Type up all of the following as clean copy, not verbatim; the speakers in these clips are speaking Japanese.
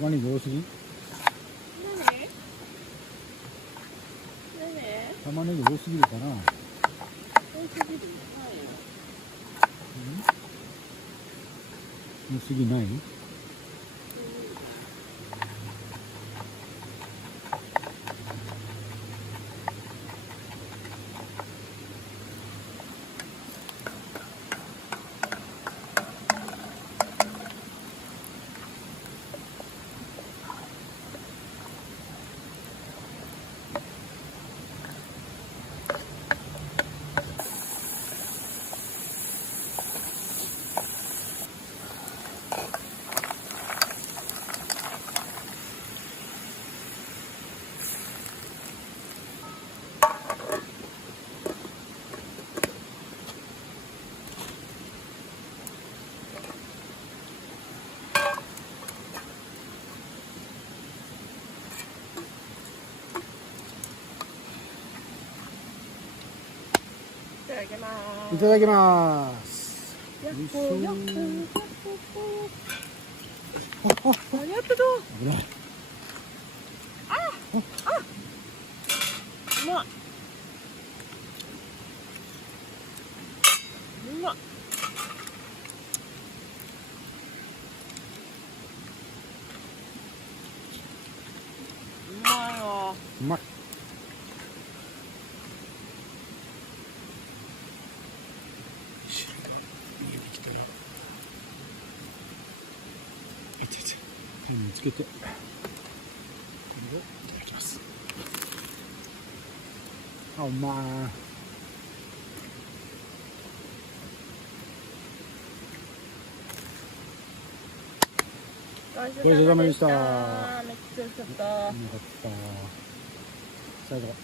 玉ねぎ多すぎ？玉ねぎ多すぎるかな。多すぎない？いただきます。やっほーやっほーやっほー。何やってた？危ない。うまい。うまい。うまいわ。うまい。見えてきたら。いてて。パンにつけて。これをいただきます。あ、うまい。ごちそうさまでした。めっちゃ美味しかった。よかった。最後。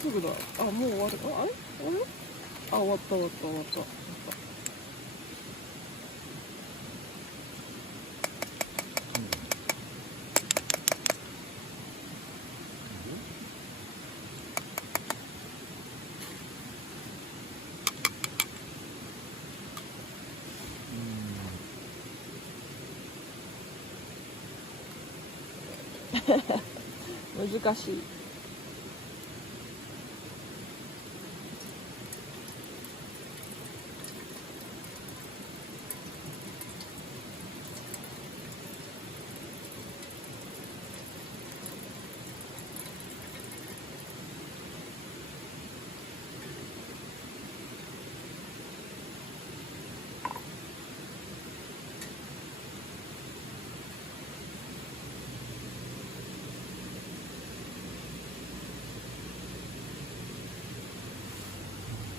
すぐだ。あ、もう終わる。あれあ、終わった終わった終わった。難しい。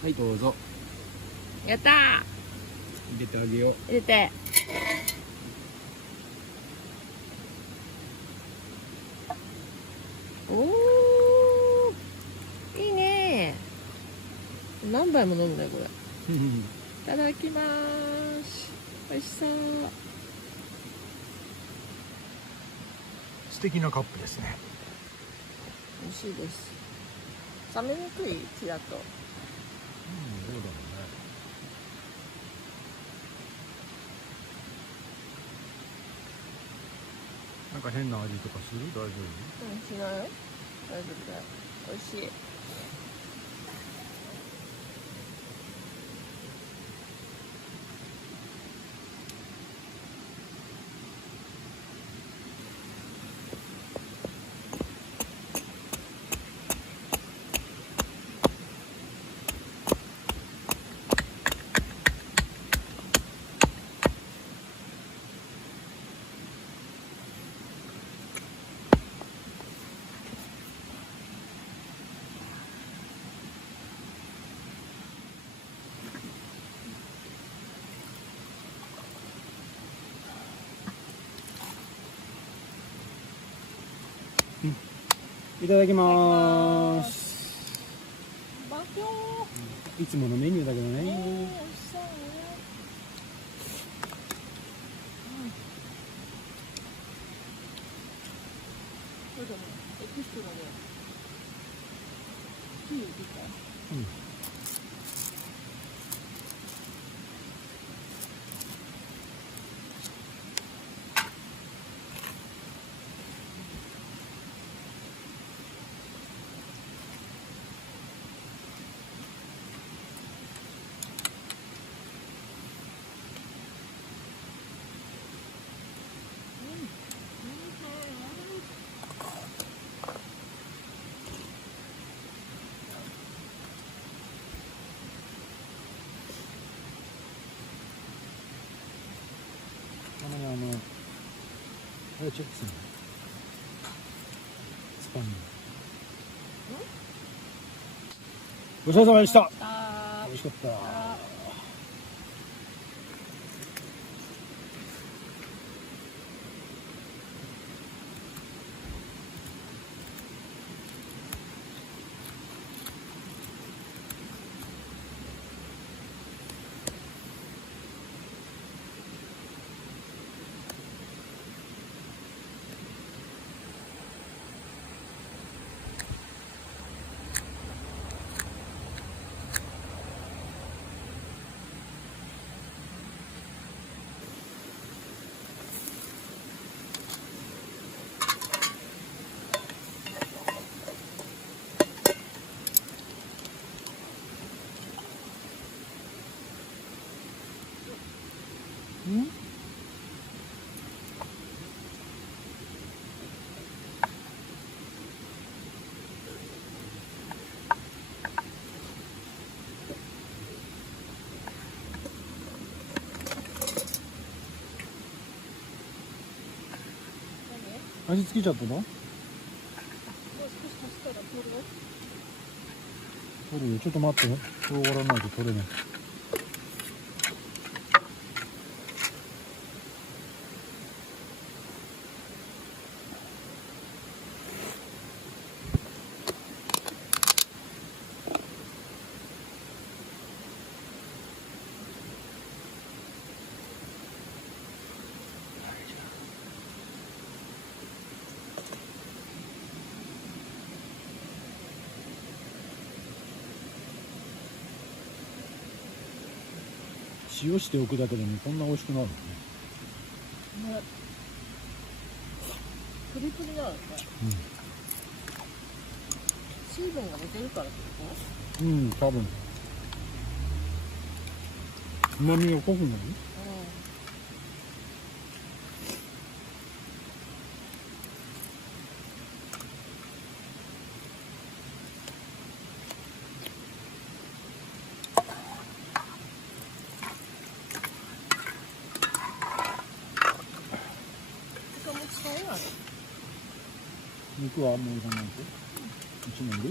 はい、どうぞ。やったー。入れてあげよう。入れて。おー、いいねー。何杯も飲むねこれ。いただきまーす。美味しそう。素敵なカップですね。美味しいです。冷めにくい木だと。どうだろうね。なんか変な味とかする？大丈夫？うん、しないよ。大丈夫だよ。美味しい。いただきます。バキョー。いつものメニューだけどね。美味しそうね。そうだね。エキストラで。火入れた。うん。たまにあれチェックするの？スパム。ごちそうさまでした。美味しかった。ん？味付けちゃったの？取るよ。ちょっと待ってね。これ終わらないと取れない。塩しておくだけでもこんな美味しくなるのね。ね、プリプリなのね。水分が出てるからってこうん、多分旨味が濃くなる。と？他も使えない。肉はもういらないと。一枚で。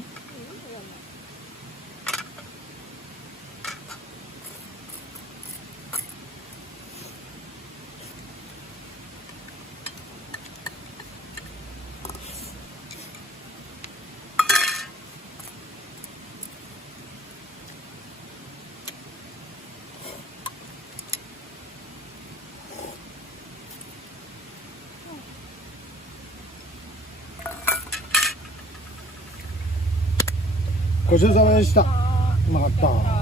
ごちそうさまでした。うまかった。